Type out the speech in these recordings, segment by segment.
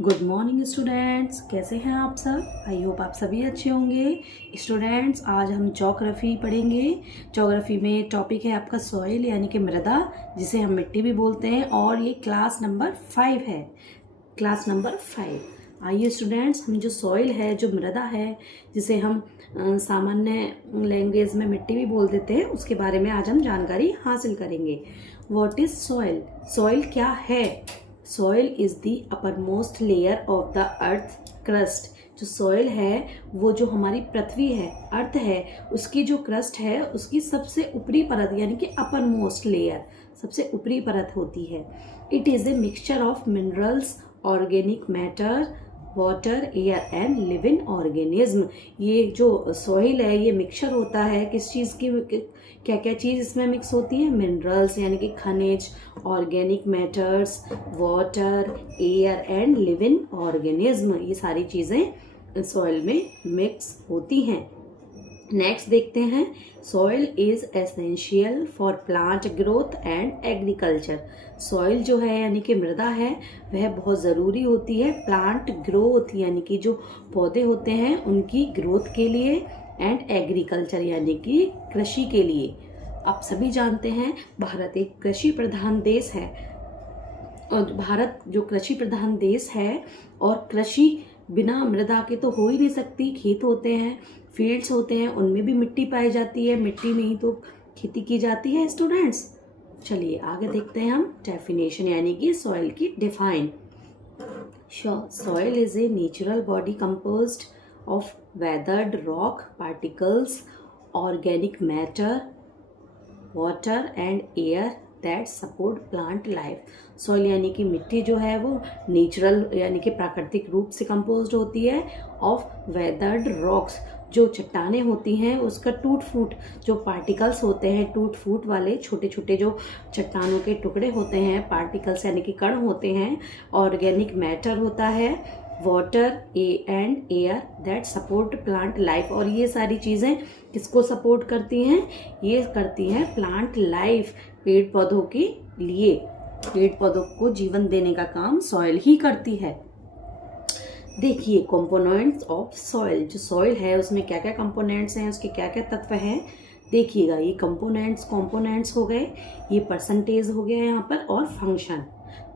Good morning students, कैसे हैं आप सब। आई होप आप सभी अच्छे होंगे। स्टूडेंट्स, आज हम ज्योग्राफी पढ़ेंगे। ज्योग्राफी में टॉपिक है आपका सॉइल यानी कि मृदा, जिसे हम मिट्टी भी बोलते हैं, और ये क्लास नंबर 5 है। Class number 5। आइए स्टूडेंट्स, हम जो सॉइल है, जो मृदा है, जिसे हम सामान्य लैंग्वेज में मिट्टी भी बोल देते हैं, उसके बारे में आज हम जानकारी हासिल करेंगे। What is soil? सॉइल क्या है? Soil is the upper most layer of the earth crust. जो सॉइल है वो जो हमारी पृथ्वी है, अर्थ है, उसकी जो क्रस्ट है, उसकी सबसे ऊपरी परत यानी कि अपर मोस्ट लेयर, सबसे ऊपरी परत होती है। It is a mixture of minerals, organic matter, water, air and living organism. ये जो सॉइल है ये मिक्सचर होता है किस चीज़ की, क्या क्या चीज़ इसमें मिक्स होती है? मिनरल्स यानी कि खनिज, organic matters, water, air and living organism, ये सारी चीज़ें सॉइल में मिक्स होती हैं। नेक्स्ट देखते हैं, soil is essential for plant growth and agriculture. Soil जो है यानी कि मृदा है, वह बहुत ज़रूरी होती है प्लांट ग्रोथ यानी कि जो पौधे होते हैं उनकी ग्रोथ के लिए, एंड एग्रीकल्चर यानी कि कृषि के लिए। आप सभी जानते हैं भारत एक कृषि प्रधान देश है, और भारत जो कृषि प्रधान देश है, और कृषि बिना मृदा के तो हो ही नहीं सकती। खेत होते हैं, फील्ड्स होते हैं, उनमें भी मिट्टी पाई जाती है, मिट्टी में ही तो खेती की जाती है स्टूडेंट्स। चलिए आगे देखते हैं हम डेफिनेशन यानी कि सॉइल की define. Soil is a natural body composed of weathered rock particles, organic matter, water and air that support plant life। Soil यानी कि मिट्टी जो है वो नेचुरल यानी कि प्राकृतिक रूप से कंपोज्ड होती है ऑफ weathered rocks, जो चट्टानें होती हैं उसका टूट फूट जो पार्टिकल्स होते हैं, टूट फूट वाले छोटे छोटे जो चट्टानों के टुकड़े होते हैं, पार्टिकल्स यानी कि कण होते हैं। ऑर्गेनिक मैटर होता है, water and air that support plant life. और ये सारी चीज़ें किसको सपोर्ट करती हैं? ये करती हैं प्लांट लाइफ, पेड़ पौधों के लिए। पेड़ पौधों को जीवन देने का काम सॉइल ही करती है। देखिए कंपोनेंट्स ऑफ सॉइल, जो सॉइल है उसमें क्या क्या कंपोनेंट्स हैं, उसके क्या क्या तत्व हैं, देखिएगा। ये कंपोनेंट्स हो गए, ये परसेंटेज हो गया यहाँ पर, और फंक्शन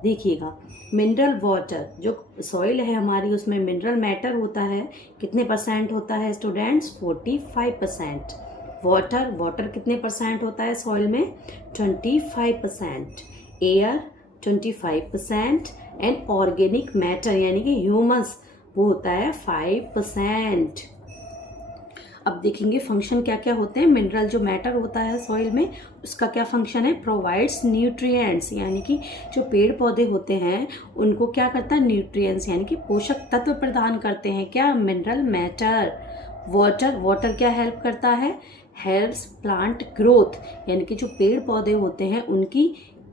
देखिएगा। मिनरल वाटर, जो सॉइल है हमारी उसमें मिनरल मैटर होता है, कितने परसेंट होता है स्टूडेंट्स? 45%। वाटर कितने परसेंट होता है सॉइल में? 25%। एयर 25%, एंड ऑर्गेनिक मैटर यानी कि ह्यूमस वो होता है 5%। अब देखेंगे फंक्शन क्या क्या होते हैं। मिनरल जो मैटर होता है सॉइल में, उसका क्या फंक्शन है? प्रोवाइड्स न्यूट्रिएंट्स, यानी कि जो पेड़ पौधे होते हैं उनको क्या करता है? न्यूट्रिएंट्स यानी कि पोषक तत्व प्रदान करते हैं। क्या? Mineral matter. वाटर क्या हेल्प करता है? हेल्प्स प्लांट ग्रोथ, यानी कि जो पेड़ पौधे होते हैं उनकी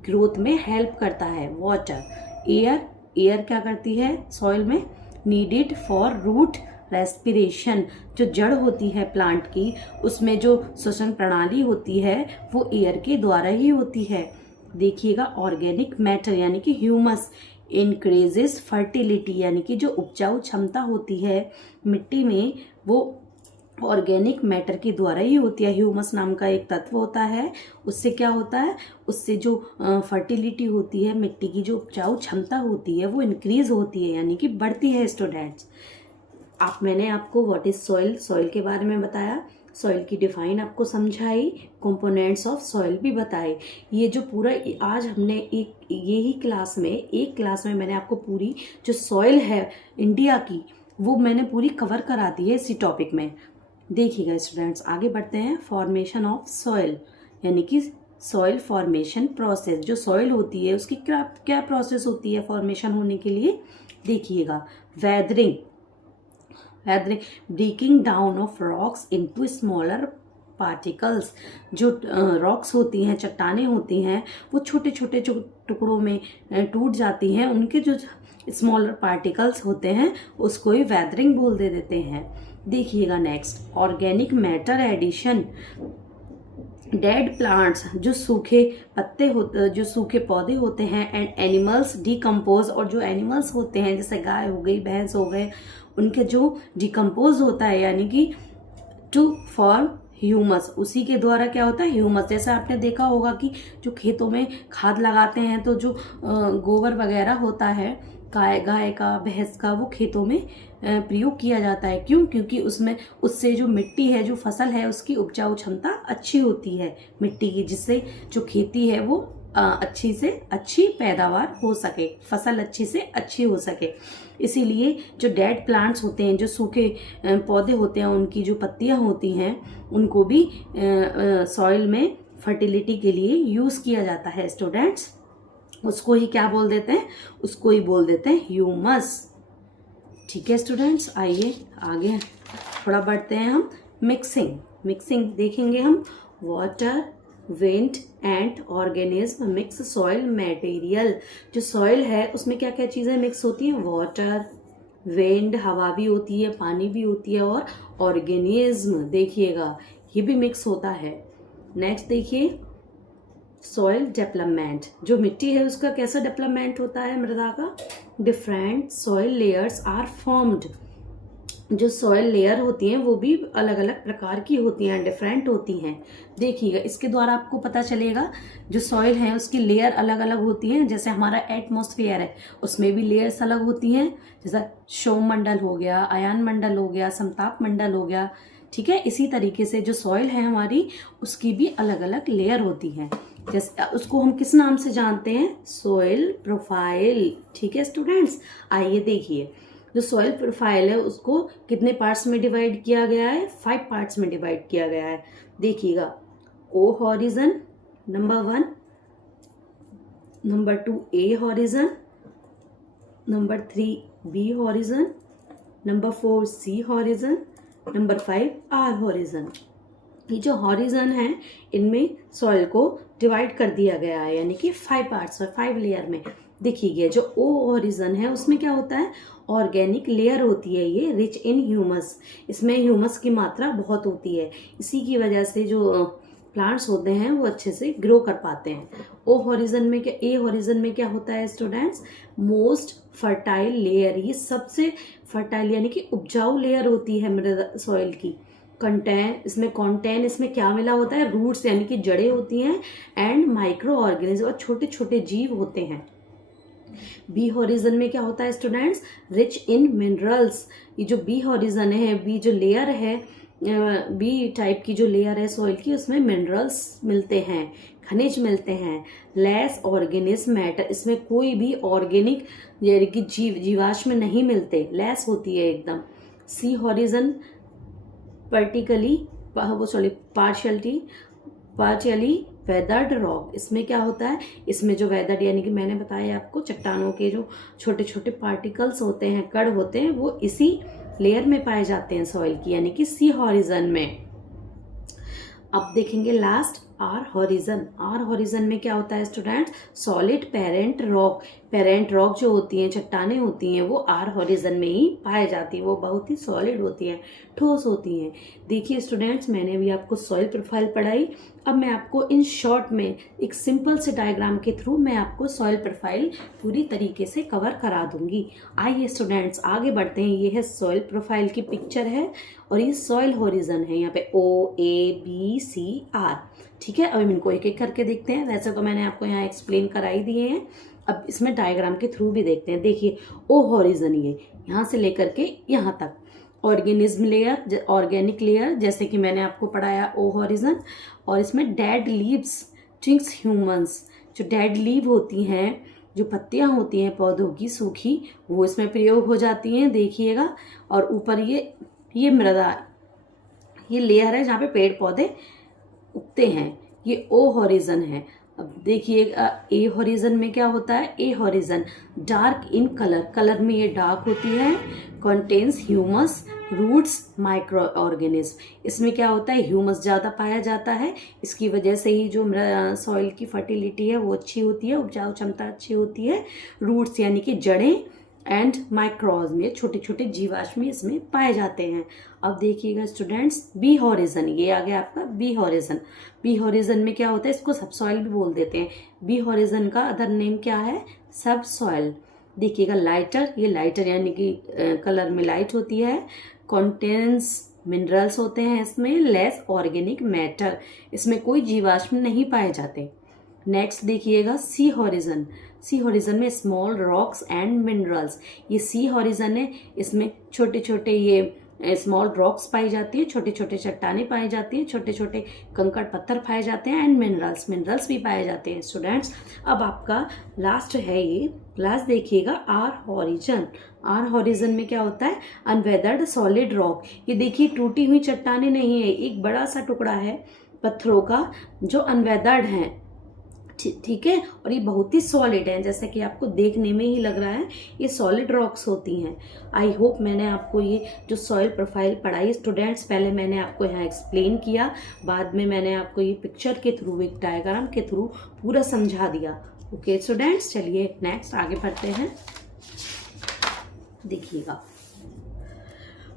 ग्रोथ में हेल्प करता है वाटर। एयर क्या करती है सॉइल में? नीडेड फॉर रूट रेस्पिरेशन, जो जड़ होती है प्लांट की, उसमें जो श्वसन प्रणाली होती है वो एयर के द्वारा ही होती है। देखिएगा ऑर्गेनिक मैटर यानी कि ह्यूमस इंक्रीजेस फर्टिलिटी, यानी कि जो उपजाऊ क्षमता होती है मिट्टी में वो ऑर्गेनिक मैटर के द्वारा ही होती है। ह्यूमस नाम का एक तत्व होता है, उससे क्या होता है? उससे जो फर्टिलिटी होती है, मिट्टी की जो उपजाऊ क्षमता होती है वो इंक्रीज होती है, यानी कि बढ़ती है स्टूडेंट्स। मैंने आपको व्हाट इज सॉइल के बारे में बताया, सॉइल की डिफाइन आपको समझाई, कंपोनेंट्स ऑफ सॉइल भी बताए। ये जो पूरा आज हमने एक क्लास में मैंने आपको पूरी जो सॉइल है इंडिया की वो मैंने पूरी कवर करा दी है इसी टॉपिक में। देखिएगा स्टूडेंट्स, आगे बढ़ते हैं। फॉर्मेशन ऑफ सॉइल यानी कि सॉइल फॉर्मेशन प्रोसेस। जो सॉइल होती है उसकी क्या प्रोसेस होती है फॉर्मेशन होने के लिए? देखिएगा, weathering, breaking down of rocks into smaller particles. जो रॉक्स होती हैं, चट्टानें होती हैं, वो छोटे छोटे जो टुकड़ों में टूट जाती हैं, उनके जो स्मॉलर पार्टिकल्स होते हैं उसको ही वेदरिंग बोल देते हैं। देखिएगा next, organic matter addition. Dead plants, जो सूखे पत्ते होते, जो सूखे पौधे होते हैं, एंड एनिमल्स डिकम्पोज, और जो एनिमल्स होते हैं जैसे गाय हो गई, भैंस हो गए, उनके जो डिकम्पोज होता है यानी कि टू फॉर्म ह्यूमस, उसी के द्वारा क्या होता है ह्यूमस। जैसे आपने देखा होगा कि जो खेतों में खाद लगाते हैं तो जो गोबर वगैरह होता है गाय का, भैंस का, वो खेतों में प्रयोग किया जाता है। क्यों? क्योंकि उसमें उससे जो मिट्टी है, जो फसल है, उसकी उपजाऊ क्षमता अच्छी होती है मिट्टी की, जिससे जो खेती है वो अच्छी से अच्छी पैदावार हो सके, फसल अच्छी से अच्छी हो सके। इसीलिए जो डेड प्लांट्स होते हैं, जो सूखे पौधे होते हैं, उनकी जो पत्तियां होती हैं, उनको भी सॉइल में फर्टिलिटी के लिए यूज किया जाता है स्टूडेंट्स। उसको ही क्या बोल देते हैं? उसको ही बोल देते हैं ह्यूमस। ठीक है स्टूडेंट्स, आइए आगे थोड़ा बढ़ते हैं हम। मिक्सिंग देखेंगे हम। Water, wind and organism mix soil material. जो सॉइल है उसमें क्या क्या चीजें मिक्स होती हैं? वाटर, विंड, हवा भी होती है, पानी भी होती है, और ऑर्गेनिज्म देखिएगा ये भी मिक्स होता है। नेक्स्ट देखिए सॉइल डेवलपमेंट। जो मिट्टी है उसका कैसा डेवलपमेंट होता है मृदा का? Different soil layers are formed. जो सॉइल लेयर होती हैं वो भी अलग अलग प्रकार की होती हैं, डिफरेंट होती हैं। देखिएगा इसके द्वारा आपको पता चलेगा जो सॉइल है उसकी लेयर अलग अलग होती हैं। जैसे हमारा एटमॉस्फेयर है उसमें भी लेयर्स अलग होती हैं, जैसा क्षोभ मंडल हो गया, आयन मंडल हो गया, समताप मंडल हो गया। ठीक है, इसी तरीके से जो सॉइल है हमारी उसकी भी अलग अलग लेयर होती है। जैसे उसको हम किस नाम से जानते हैं? Soil profile. ठीक है स्टूडेंट्स, आइए देखिए जो सॉइल प्रोफाइल है उसको कितने पार्ट्स में डिवाइड किया गया है? 5 पार्ट्स में डिवाइड किया गया है। देखिएगा O horizon number 1, number 2 A horizon, number 3 B horizon, number 4 C horizon, number 5 R horizon. ये जो हॉरिजन है इनमें सॉइल को डिवाइड कर दिया गया है, यानी कि 5 पार्ट्स और 5 लेयर में। देखिए जो ओ हॉरिजन है उसमें क्या होता है? ऑर्गेनिक लेयर होती है, ये रिच इन ह्यूमस। इसमें ह्यूमस की मात्रा बहुत होती है, इसी की वजह से जो प्लांट्स होते हैं वो अच्छे से ग्रो कर पाते हैं। ओ हॉरिजन में क्या, ए हॉरिजन में क्या होता है स्टूडेंट्स? Most fertile layer. ये सबसे फर्टाइल यानी कि उपजाऊ लेयर होती है मृदा सॉइल की। कंटेन इसमें क्या मिला होता है? रूट्स यानी कि जड़ें होती हैं, एंड माइक्रो ऑर्गेनिज्म और छोटे छोटे जीव होते हैं। बी हॉरिजन में क्या होता है स्टूडेंट्स? Rich in minerals. ये जो बी हॉरिजन है, बी जो लेयर है, बी टाइप की जो लेयर है सॉइल की, उसमें मिनरल्स मिलते हैं, खनिज मिलते हैं। Less organism matter. इसमें कोई भी ऑर्गेनिक यानी कि जीवाश्म नहीं मिलते, लेस होती है एकदम। सी हॉरिजन पार्शियली वेदर्ड रॉक। इसमें क्या होता है? इसमें जो वेदर्ड यानी कि मैंने बताया आपको चट्टानों के जो छोटे छोटे पार्टिकल्स होते हैं, कण होते हैं, वो इसी लेयर में पाए जाते हैं सॉइल की, यानी कि सी हॉरिजन में। अब देखेंगे last R horizon. R horizon में क्या होता है students? Solid parent rock. Parent rock जो होती हैं, चट्टानें होती हैं, वो आर हॉरिजन में ही पाई जाती है। वो बहुत ही सॉलिड होती हैं, ठोस होती हैं। देखिए स्टूडेंट्स, मैंने भी आपको सॉइल प्रोफाइल पढ़ाई। अब मैं आपको इन शॉर्ट में एक सिंपल से डायग्राम के थ्रू मैं आपको सॉइल प्रोफाइल पूरी तरीके से कवर करा दूंगी। आइए स्टूडेंट्स आगे बढ़ते हैं। ये है सॉइल प्रोफाइल की पिक्चर है, और ये सॉइल हॉरिजन है। यहाँ पे OABCR। ठीक है, अब हम इनको एक एक करके देखते हैं। वैसे तो मैंने आपको यहाँ एक्सप्लेन करा ही दिए हैं, अब इसमें डायग्राम के थ्रू भी देखते हैं। देखिए ओ हॉरिजन, ये यहाँ से लेकर के यहाँ तक ऑर्गेनिज्म लेयर, ऑर्गेनिक लेयर, जैसे कि मैंने आपको पढ़ाया ओ हॉरिजन। और इसमें डेड लीव्स ट्विंक्स ह्यूमंस। जो डेड लीव होती हैं, जो पत्तियां होती हैं पौधों की सूखी, वो इसमें प्रयोग हो जाती हैं। देखिएगा, और ऊपर ये मृदा, ये लेयर है जहाँ पे पेड़ पौधे उगते हैं। ये ओ हॉरिजन है। अब देखिएगा ए हॉरिजन में क्या होता है? A horizon dark in colour में ये डार्क होती है। Contains humus, roots, micro organism. इसमें क्या होता है? ह्यूमस ज़्यादा पाया जाता है। इसकी वजह से ही जो सॉइल की फर्टिलिटी है वो अच्छी होती है, उपजाऊ क्षमता अच्छी होती है। रूट्स यानी कि जड़ें, एंड माइक्रोऑर्गेनिज्म, ये छोटे छोटे जीवाश्म इसमें पाए जाते हैं। अब देखिएगा स्टूडेंट्स, बी हॉरिजन, ये आ गया आपका बी हॉरिजन। बी हॉरिजन में क्या होता है, इसको सब सॉइल भी बोल देते हैं। बी हॉरिजन का अदर नेम क्या है, सब सॉइल। देखिएगा लाइटर, ये लाइटर यानी कि कलर में लाइट होती है। कॉन्टेंस मिनरल्स होते हैं इसमें, लेस ऑर्गेनिक मैटर, इसमें कोई जीवाश्म नहीं पाए जाते। नेक्स्ट देखिएगा सी हॉरिजन। सी हॉरिजन में स्मॉल रॉक्स एंड मिनरल्स, ये सी हॉरिजन है, इसमें छोटे छोटे ये स्मॉल रॉक्स पाई जाती है, छोटे छोटे चट्टानें पाई जाती हैं, छोटे छोटे कंकड़ पत्थर पाए जाते हैं एंड मिनरल्स भी पाए जाते हैं स्टूडेंट्स। अब आपका लास्ट है ये, लास्ट देखिएगा आर हॉरिजन। आर हॉरिजन में क्या होता है, अनवेदर्ड सॉलिड रॉक, ये देखिए टूटी हुई चट्टानें नहीं है, एक बड़ा सा टुकड़ा है पत्थरों का जो अनवेदर्ड है, ठीक है, और ये बहुत ही सॉलिड है, जैसे कि आपको देखने में ही लग रहा है ये सॉलिड रॉक्स होती हैं। आई होप मैंने आपको ये जो सॉइल प्रोफाइल पढ़ाई स्टूडेंट्स, पहले मैंने आपको यहाँ एक्सप्लेन किया, बाद में मैंने आपको ये पिक्चर के थ्रू, एक डायग्राम के थ्रू पूरा समझा दिया। ओके स्टूडेंट्स, चलिए नेक्स्ट आगे बढ़ते हैं। देखिएगा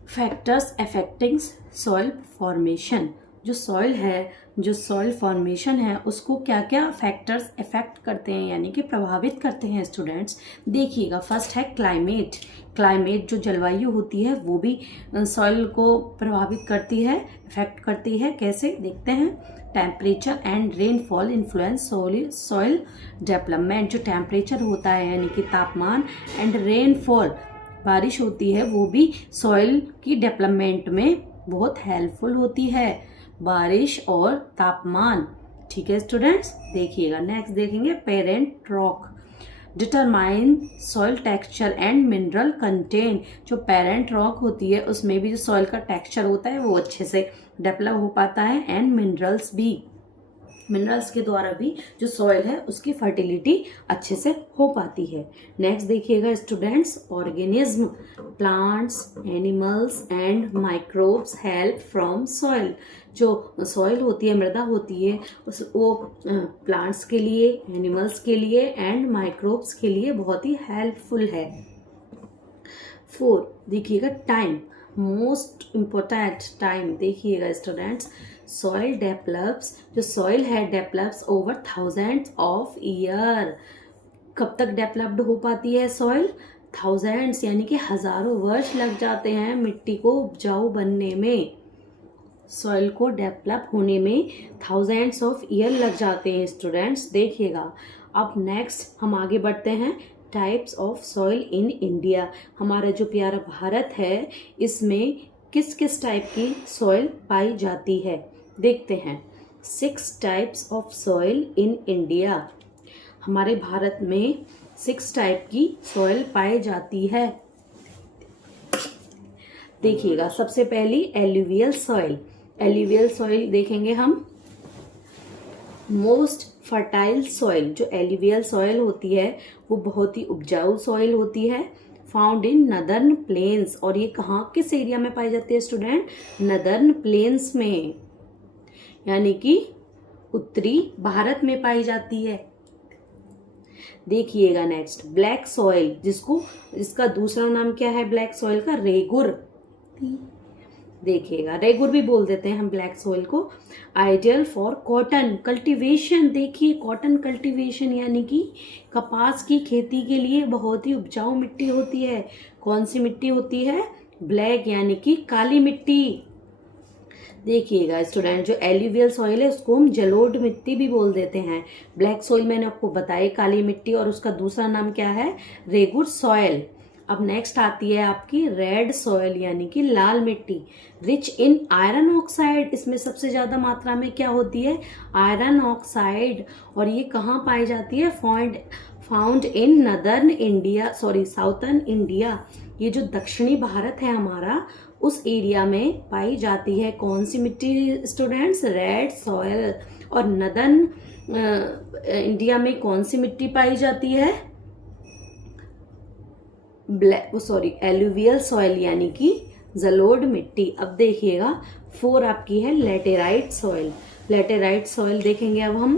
फैक्टर्स अफेक्टिंग सॉइल फॉर्मेशन, जो सॉइल है, जो सॉइल फॉर्मेशन है, उसको क्या क्या फैक्टर्स इफेक्ट करते हैं यानी कि प्रभावित करते हैं स्टूडेंट्स। देखिएगा फर्स्ट है क्लाइमेट। क्लाइमेट जो जलवायु होती है वो भी सॉइल को प्रभावित करती है, इफेक्ट करती है। कैसे देखते हैं, temperature and rainfall influence soil development, जो टेम्परेचर होता है यानी कि तापमान एंड रेनफॉल बारिश होती है, वो भी सॉइल की डेवलपमेंट में बहुत हेल्पफुल होती है, बारिश और तापमान। ठीक है स्टूडेंट्स, देखिएगा नेक्स्ट देखेंगे parent rock, determine soil texture and mineral content. जो पेरेंट रॉक होती है उसमें भी जो सॉइल का टेक्सचर होता है वो अच्छे से डेवलप हो पाता है एंड मिनरल्स भी, मिनरल्स के द्वारा भी जो सॉइल है उसकी फर्टिलिटी अच्छे से हो पाती है। नेक्स्ट देखिएगा students, organism, plants, animals and microbes help from soil. जो सॉइल होती है, मृदा होती है, वो प्लांट्स के लिए, एनिमल्स के लिए एंड माइक्रोब्स के लिए बहुत ही हेल्पफुल है। 4 देखिएगा टाइम, मोस्ट इम्पोर्टेंट टाइम। देखिएगा स्टूडेंट्स, सॉइल डेवलप्स, जो सॉइल है develops over thousands of year. कब तक डेवलप्ड हो पाती है सॉइल, थाउजेंड्स यानी कि हजारों वर्ष लग जाते हैं मिट्टी को उपजाऊ बनने में, सॉइल को डेवलप होने में थाउजेंड्स ऑफ ईयर लग जाते हैं स्टूडेंट्स। देखिएगा अब नेक्स्ट हम आगे बढ़ते हैं, types of soil in India. हमारा जो प्यारा भारत है इसमें किस किस टाइप की सॉइल पाई जाती है, देखते हैं। 6 types of soil in India, हमारे भारत में 6 टाइप की सॉइल पाई जाती है। देखिएगा सबसे पहली एलुवियल सॉइल। एलुवियल सॉइल देखेंगे हम, मोस्ट फर्टाइल सॉइल। जो एलुवियल सॉइल होती है वो बहुत ही उपजाऊ सॉइल होती है, फाउंड इन नदर्न प्लेन्स। और ये कहाँ, किस एरिया में पाई जाती है स्टूडेंट, नदर्न प्लेन्स में, यानी कि उत्तरी भारत में पाई जाती है। देखिएगा नेक्स्ट ब्लैक सॉइल, जिसका दूसरा नाम क्या है ब्लैक सॉइल का, रेगुर। देखिएगा रेगुर भी बोल देते हैं हम ब्लैक सॉइल को। आइडियल फॉर कॉटन कल्टीवेशन, देखिए कॉटन कल्टीवेशन यानी कि कपास की खेती के लिए बहुत ही उपजाऊ मिट्टी होती है। कौन सी मिट्टी होती है, ब्लैक यानी कि काली मिट्टी। देखिएगा स्टूडेंट, जो एलुवियल सॉइल है उसको हम जलोढ़ मिट्टी भी बोल देते हैं। ब्लैक सॉइल मैंने आपको बताया काली मिट्टी, और उसका दूसरा नाम क्या है, रेगुर सॉइल। अब नेक्स्ट आती है आपकी रेड सॉइल यानी कि लाल मिट्टी, रिच इन आयरन ऑक्साइड। इसमें सबसे ज्यादा मात्रा में क्या होती है, आयरन ऑक्साइड। और ये कहाँ पाई जाती है, found in northern India, southern India. ये जो दक्षिणी भारत है हमारा, उस एरिया में पाई जाती है। कौन सी मिट्टी स्टूडेंट्स, रेड सॉइल। और नदर्न इंडिया में कौन सी मिट्टी पाई जाती है, एलुवियल सॉइल यानी कि जलोढ़ मिट्टी। अब देखिएगा 4 आपकी है लेटेराइट सॉइल। लेटेराइट सॉइल देखेंगे अब हम,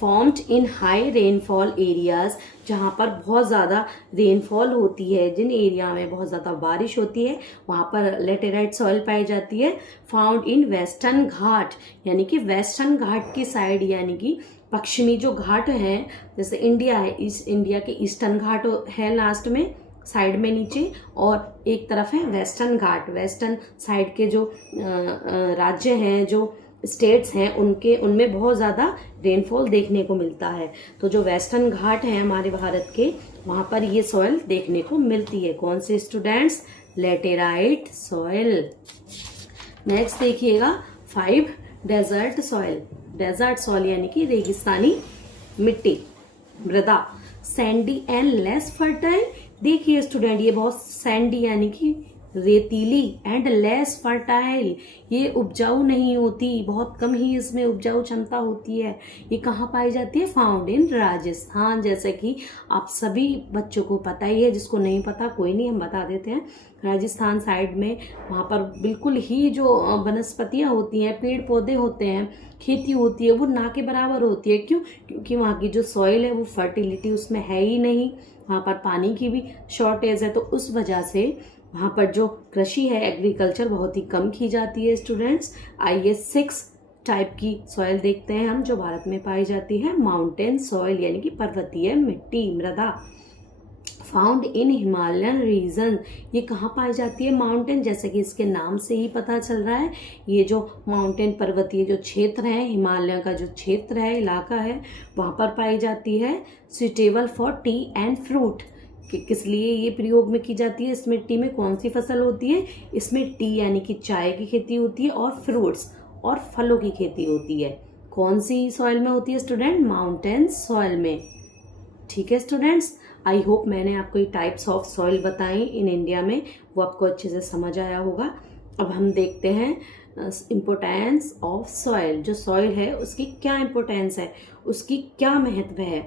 formed in high rainfall areas, जहाँ पर बहुत ज़्यादा रेनफॉल होती है, जिन एरिया में बहुत ज़्यादा बारिश होती है वहाँ पर लेटेराइट सॉइल पाई जाती है। फाउंड इन वेस्टर्न घाट, यानी कि वेस्टर्न घाट की साइड, यानी कि पश्चिमी जो घाट हैं, जैसे इंडिया है, इस इंडिया के ईस्टर्न घाट है लास्ट में साइड में नीचे, और एक तरफ है वेस्टर्न घाट। वेस्टर्न साइड के जो राज्य हैं, जो स्टेट्स हैं, उनमें बहुत ज़्यादा रेनफॉल देखने को मिलता है। तो जो वेस्टर्न घाट हैं हमारे भारत के, वहाँ पर ये सॉइल देखने को मिलती है। कौन से स्टूडेंट्स? Laterite soil. नेक्स्ट देखिएगा 5 डेजर्ट सॉइल। डेजर्ट सॉइल यानी कि रेगिस्तानी मिट्टी, मृदा। Sandy and less fertile. देखिए स्टूडेंट, ये बहुत सैंडी यानी कि रेतीली, एंड लेस फर्टाइल, ये उपजाऊ नहीं होती, बहुत कम ही इसमें उपजाऊ क्षमता होती है। ये कहाँ पाई जाती है? Found in Rajasthan. जैसे कि आप सभी बच्चों को पता ही है, जिसको नहीं पता कोई नहीं, हम बता देते हैं। राजस्थान साइड में वहाँ पर बिल्कुल ही जो वनस्पतियाँ होती हैं, पेड़ पौधे होते हैं, खेती होती है, वो ना के बराबर होती है। क्यों? क्योंकि वहाँ की जो सॉइल है वो फर्टिलिटी उसमें है ही नहीं, वहाँ पर पानी की भी शॉर्टेज है। तो उस वजह से वहाँ पर जो कृषि है, एग्रीकल्चर, बहुत ही कम की जाती है स्टूडेंट्स। आइए 6 टाइप की सॉइल देखते हैं हम जो भारत में पाई जाती है। माउंटेन सॉइल यानी कि पर्वतीय मिट्टी, मृदा। फाउंड इन हिमालयन रीजन, ये कहाँ पाई जाती है? माउंटेन, जैसे कि इसके नाम से ही पता चल रहा है, ये जो माउंटेन पर्वतीय जो क्षेत्र है, हिमालय का जो क्षेत्र है, इलाका है, वहाँ पर पाई जाती है। Suitable for T and fruit, कि किस लिए ये प्रयोग में की जाती है? इस मिट्टी में कौन सी फसल होती है? इसमें टी यानी कि चाय की खेती होती है, और फ्रूट्स और फलों की खेती होती है। कौन सी सॉइल में होती है स्टूडेंट? माउंटेन सॉइल में। ठीक है स्टूडेंट्स, आई होप मैंने आपको ये टाइप्स ऑफ सॉइल बताई इन इंडिया में, वो आपको अच्छे से समझ आया होगा। अब हम देखते हैं इम्पोर्टेंस ऑफ सॉइल। जो सॉइल है उसकी क्या इम्पोर्टेंस है, उसकी क्या महत्व है।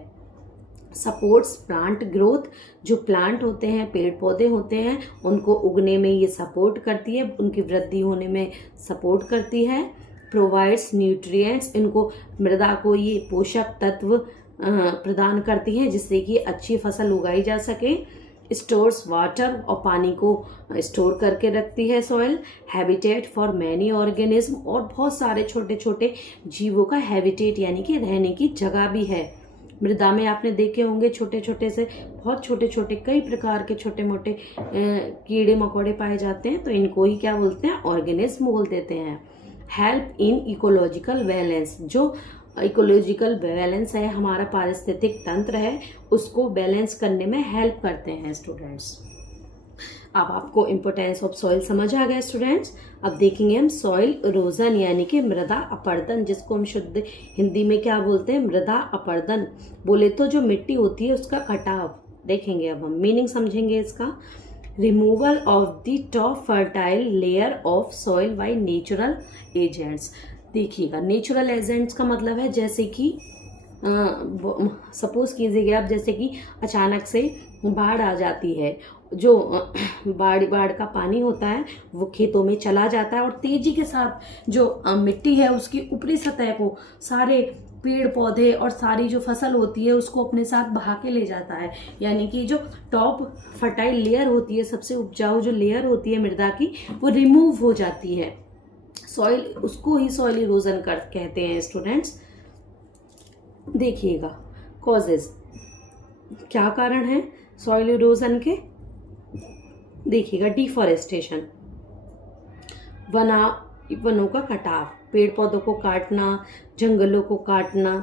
सपोर्ट्स प्लांट ग्रोथ, जो प्लांट होते हैं, पेड़ पौधे होते हैं, उनको उगने में ये सपोर्ट करती है, उनकी वृद्धि होने में सपोर्ट करती है। प्रोवाइड्स न्यूट्रिएंट्स, इनको मृदा को ये पोषक तत्व प्रदान करती है जिससे कि अच्छी फसल उगाई जा सके। स्टोर्स वाटर, और पानी को स्टोर करके रखती है soil. Habitat for many organism, और बहुत सारे छोटे छोटे जीवों का हैबिटेट यानी कि रहने की जगह भी है। मृदा में आपने देखे होंगे छोटे छोटे से, बहुत छोटे छोटे कई प्रकार के छोटे मोटे कीड़े मकोड़े पाए जाते हैं, तो इनको ही क्या बोलते हैं? ऑर्गेनिज्म बोल देते हैं। हेल्प इन इकोलॉजिकल बैलेंस, जो इकोलॉजिकल बैलेंस है, हमारा पारिस्थितिक तंत्र है, उसको बैलेंस करने में हेल्प करते हैं स्टूडेंट्स। अब आपको इम्पोर्टेंस ऑफ सॉइल समझ आ गया स्टूडेंट्स। अब देखेंगे हम सॉइल इरोजन यानी कि मृदा अपरदन, जिसको हम शुद्ध हिंदी में क्या बोलते हैं? मृदा अपरदन। बोले तो जो मिट्टी होती है उसका कटाव। देखेंगे अब हम मीनिंग समझेंगे इसका। Removal of the top fertile layer of soil by natural agents. देखिएगा, नेचुरल एजेंट्स का मतलब है जैसे कि सपोज कीजिएगा आप, जैसे कि अचानक से बाढ़ आ जाती है, जो बाढ़ का पानी होता है वो खेतों में चला जाता है, और तेजी के साथ जो मिट्टी है उसकी ऊपरी सतह को सारे पेड़ पौधे और सारी जो फसल होती है उसको अपने साथ बहा के ले जाता है। यानी कि जो टॉप फर्टाइल लेयर होती है, सबसे उपजाऊ जो लेयर होती है मृदा की, वो रिमूव हो जाती है। सॉइल, उसको ही सॉइल इरोजन कहते हैं स्टूडेंट्स। देखिएगा कॉजेज, क्या कारण है सॉइल इरोजन के? देखिएगा, डिफॉरेस्टेशन, वनों का कटाव, पेड़ पौधों को काटना, जंगलों को काटना,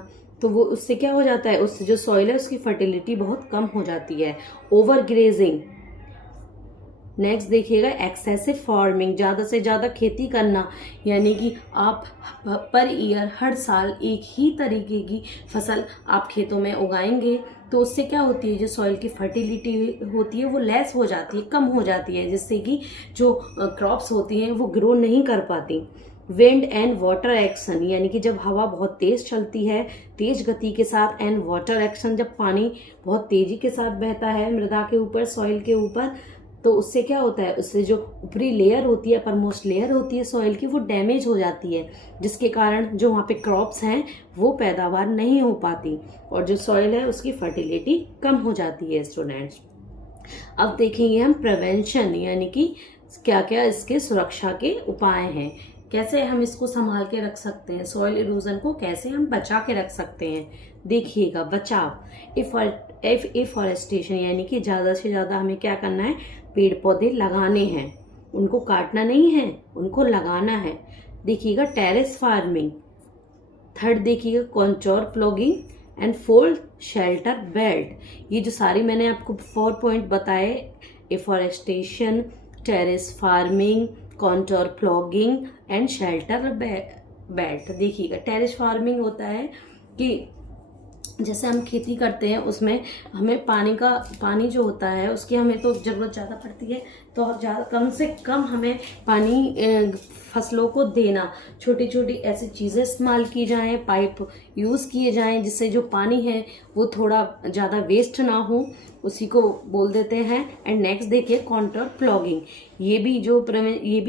तो वो उससे क्या हो जाता है? उससे जो सॉइल है उसकी फर्टिलिटी बहुत कम हो जाती है। Over grazing. नेक्स्ट देखिएगा, एक्सेसिव फार्मिंग, ज़्यादा से ज़्यादा खेती करना, यानी कि आप पर ईयर हर साल एक ही तरीके की फसल आप खेतों में उगाएंगे, तो उससे क्या होती है? जो सॉइल की फर्टिलिटी होती है वो लेस हो जाती है, कम हो जाती है, जिससे कि जो क्रॉप्स होती हैं वो ग्रो नहीं कर पाती। विंड एंड वाटर एक्शन, यानी कि जब हवा बहुत तेज़ चलती है, तेज गति के साथ, एंड वाटर एक्शन, जब पानी बहुत तेज़ी के साथ बहता है मृदा के ऊपर, सॉइल के ऊपर, तो उससे क्या होता है, उससे जो ऊपरी लेयर होती है, अपरमोस्ट लेयर होती है सॉइल की, वो डैमेज हो जाती है, जिसके कारण जो वहाँ पे क्रॉप्स हैं वो पैदावार नहीं हो पाती और जो सॉइल है उसकी फर्टिलिटी कम हो जाती है स्टूडेंट्स। अब देखेंगे हम प्रिवेंशन, यानी कि क्या क्या इसके सुरक्षा के उपाय हैं, कैसे हम इसको संभाल के रख सकते हैं, सॉइल इरोजन को कैसे हम बचा के रख सकते हैं। देखिएगा, बचाव, एफॉरेस्टेशन, यानी कि ज़्यादा से ज़्यादा हमें क्या करना है, पेड़ पौधे लगाने हैं, उनको काटना नहीं है, उनको लगाना है। देखिएगा टेरेस फार्मिंग। थर्ड देखिएगा contour ploughing and fold shelter belt. ये जो सारी मैंने आपको 4 पॉइंट बताए, afforestation, terrace farming, contour ploughing and shelter belt. देखिएगा टेरेस फार्मिंग होता है कि जैसे हम खेती करते हैं उसमें हमें पानी जो होता है उसकी हमें तो ज़रूरत ज़्यादा पड़ती है, तो ज़्यादा कम से कम हमें पानी फसलों को देना, छोटी छोटी ऐसी चीज़ें इस्तेमाल की जाएं, पाइप यूज़ किए जाएं जिससे जो पानी है वो थोड़ा ज़्यादा वेस्ट ना हो, उसी को बोल देते हैं। एंड नेक्स्ट देखिए कॉन्टोर प्लॉगिंग, ये भी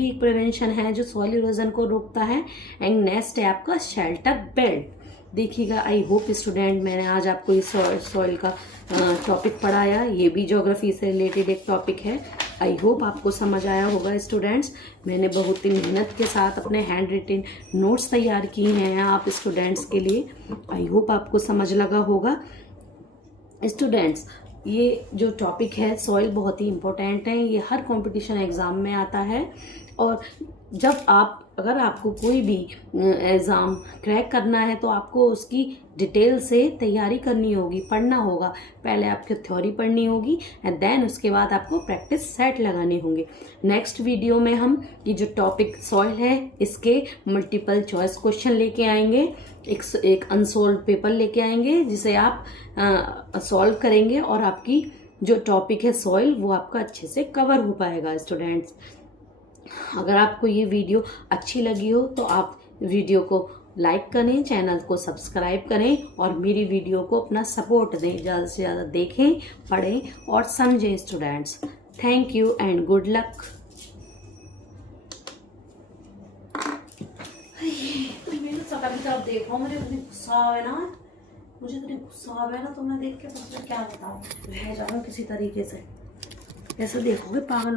एक प्रिवेंशन है जो सॉइल इरोजन को रोकता है। एंड नेक्स्ट है आपका शेल्टर बेल्ट। देखिएगा, आई होप स्टूडेंट मैंने आज आपको इस सॉइल का टॉपिक पढ़ाया, ये भी ज्योग्राफी से रिलेटेड एक टॉपिक है। आई होप आपको समझ आया होगा स्टूडेंट्स। मैंने बहुत ही मेहनत के साथ अपने हैंड रिटन नोट्स तैयार किए हैं आप स्टूडेंट्स के लिए। आई होप आपको समझ लगा होगा स्टूडेंट्स। ये जो टॉपिक है सॉइल बहुत ही इम्पोर्टेंट है, ये हर कंपटीशन एग्ज़ाम में आता है। और अगर आपको कोई भी एग्ज़ाम क्रैक करना है तो आपको उसकी डिटेल से तैयारी करनी होगी, पढ़ना होगा। पहले आपको थ्योरी पढ़नी होगी एंड देन उसके बाद आपको प्रैक्टिस सेट लगाने होंगे। नेक्स्ट वीडियो में हम ये जो टॉपिक सॉइल है इसके मल्टीपल चॉइस क्वेश्चन लेके आएंगे, एक अनसॉल्व पेपर लेके आएंगे जिसे आप सॉल्व करेंगे और आपकी जो टॉपिक है सॉइल वो आपका अच्छे से कवर हो पाएगा स्टूडेंट्स। अगर आपको ये वीडियो अच्छी लगी हो तो आप वीडियो को लाइक करें, चैनल को सब्सक्राइब करें और मेरी वीडियो को अपना सपोर्ट दें, ज़्यादा से ज़्यादा देखें, पढ़ें और समझें students. Thank you and good luck. तरफ देखो, मुझे इतनी गुस्सा है ना, तो मैं देख के बस क्या बताऊँ, रह जाऊँ किसी तरीके से। ऐसे देखोगे पागल।